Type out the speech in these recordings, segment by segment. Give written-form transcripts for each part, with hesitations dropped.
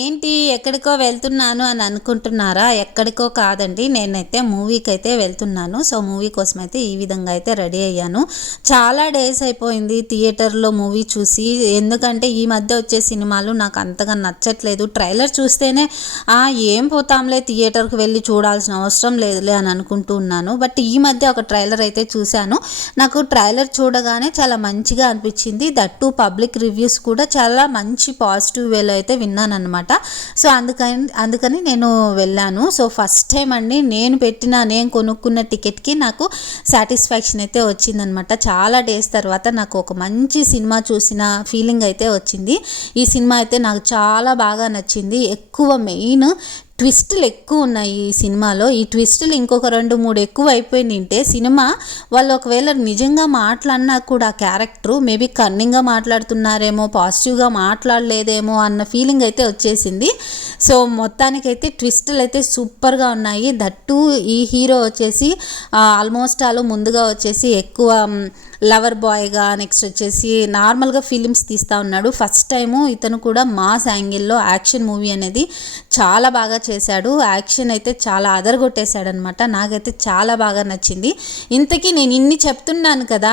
ఏంటి ఎక్కడికో వెళ్తున్నాను అని అనుకుంటున్నారా? ఎక్కడికో కాదండి, నేనైతే మూవీకి అయితే వెళ్తున్నాను. సో మూవీ కోసం అయితే ఈ విధంగా అయితే రెడీ అయ్యాను. చాలా డేస్ అయిపోయింది థియేటర్లో మూవీ చూసి. ఎందుకంటే ఈ మధ్య వచ్చే సినిమాలు నాకు అంతగా నచ్చట్లేదు. ట్రైలర్ చూస్తేనే ఏం పోతాంలే, థియేటర్కి వెళ్ళి చూడాల్సిన అవసరం లేదులే అని అనుకుంటూ ఉన్నాను. బట్ ఈ మధ్య ఒక ట్రైలర్ అయితే చూశాను. నాకు ట్రైలర్ చూడగానే చాలా మంచిగా అనిపించింది. దట్టు పబ్లిక్ రివ్యూస్ కూడా చాలా మంచి పాజిటివ్ వేలో అయితే విన్నాను అనమాట. సో అందుకని నేను వెళ్ళాను. సో ఫస్ట్ టైం అండి నేను కొనుక్కున్న టికెట్కి నాకు సాటిస్ఫాక్షన్ అయితే వచ్చిందనమాట. చాలా డేస్ తర్వాత నాకు ఒక మంచి సినిమా చూసిన ఫీలింగ్ అయితే వచ్చింది. ఈ సినిమా అయితే నాకు చాలా బాగా నచ్చింది. ఎక్కువ మెయిన్ ట్విస్టులు ఎక్కువ ఉన్నాయి ఈ సినిమాలో. ఈ ట్విస్టులు ఇంకొక 2-3 ఎక్కువ అయిపోయిందంటే సినిమా వాళ్ళు ఒకవేళ నిజంగా మాట్లాడినా కూడా క్యారెక్టరు మేబీ కన్నింగ్గా మాట్లాడుతున్నారేమో, పాజిటివ్గా మాట్లాడలేదేమో అన్న ఫీలింగ్ అయితే వచ్చేసింది. సో మొత్తానికైతే ట్విస్టులు అయితే సూపర్గా ఉన్నాయి. దట్టు ఈ హీరో వచ్చేసి ఆల్మోస్ట్ ముందుగా వచ్చేసి ఎక్కువ లవర్ బాయ్గా, నెక్స్ట్ వచ్చేసి నార్మల్గా ఫిలిమ్స్ తీస్తూ ఉన్నాడు. ఫస్ట్ టైము ఇతను కూడా మాస్ యాంగిల్లో యాక్షన్ మూవీ అనేది చాలా బాగా చేశాడు. యాక్షన్ అయితే చాలా అదరగొట్టేశాడనమాట. నాకైతే చాలా బాగా నచ్చింది. ఇంతకీ నేను ఇన్ని చెప్తున్నాను కదా,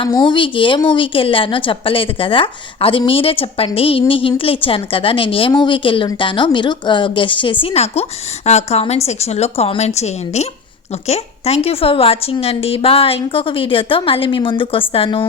ఏ మూవీకి వెళ్ళానో చెప్పలేదు కదా, అది మీరే చెప్పండి. ఇన్ని హింట్లు ఇచ్చాను కదా, నేను ఏ మూవీకి వెళ్ళి ఉంటానో మీరు గెస్ చేసి నాకు కామెంట్ సెక్షన్లో కామెంట్ చేయండి. Okay, thank you for watching అండి. ఇంకొక వీడియోతో మళ్ళీ మీ ముందుకు వస్తాను.